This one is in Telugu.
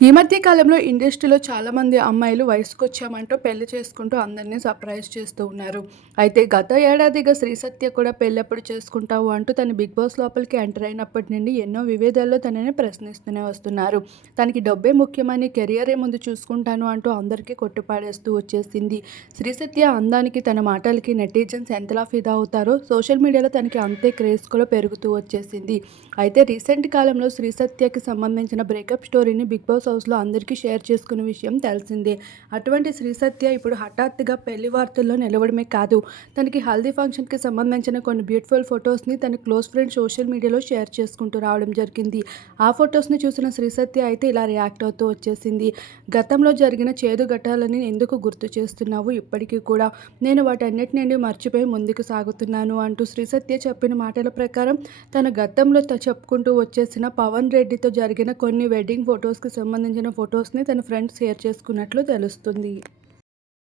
ఈ మధ్య కాలంలో ఇండస్ట్రీలో చాలామంది అమ్మాయిలు వయసుకొచ్చామంటూ పెళ్ళి చేసుకుంటూ అందరినీ సర్ప్రైజ్ చేస్తూ ఉన్నారు. అయితే గత ఏడాదిగా శ్రీసత్య కూడా పెళ్ళప్పుడు చేసుకుంటావు అంటూ తన బిగ్ బాస్ లోపలికి ఎంటర్ అయినప్పటి నుండి ఎన్నో వివేదాల్లో తనని ప్రశ్నిస్తూనే వస్తున్నారు. తనకి డబ్బే ముఖ్యమని కెరియరే ముందు చూసుకుంటాను అంటూ అందరికీ కొట్టుపాడేస్తూ వచ్చేసింది. శ్రీసత్య అందానికి తన మాటలకి నెటిజన్స్ ఎంతలా ఫిదా అవుతారో సోషల్ మీడియాలో తనకి అంతే క్రేజ్ కూడా పెరుగుతూ వచ్చేసింది. అయితే రీసెంట్ కాలంలో శ్రీ సత్యకి సంబంధించిన బ్రేకప్ స్టోరీని బిగ్ బాస్ హౌస్లో అందరికీ షేర్ చేసుకున్న విషయం తెలిసిందే. అటువంటి శ్రీ సత్య ఇప్పుడు హఠాత్తుగా పెళ్ళి వార్తల్లో నిలవడమే కాదు. తనకి హల్దీ ఫంక్షన్కి సంబంధించిన కొన్ని బ్యూటిఫుల్ ఫొటోస్ని తన క్లోజ్ ఫ్రెండ్ సోషల్ మీడియాలో షేర్ చేసుకుంటూ రావడం జరిగింది. ఆ ఫొటోస్ని చూసిన శ్రీ సత్య అయితే ఇలా రియాక్ట్ అవుతూ వచ్చేసింది. గతంలో జరిగిన చేదు ఘట్టాలని ఎందుకు గుర్తు చేస్తున్నావు ఇప్పటికీ కూడా? నేను వాటన్నిటి నుండి మర్చిపోయి ముందుకు సాగుతున్నాను అంటూ శ్రీ సత్య చెప్పిన మాటల ప్రకారం తన గతంలో త- చెప్పుకుంటూ వచ్చేసిన పవన్ రెడ్డితో జరిగిన కొన్ని వెడ్డింగ్ ఫొటోస్కి సంబంధించిన ఫొటోస్ని తన ఫ్రెండ్స్ షేర్ చేసుకున్నట్లు తెలుస్తుంది.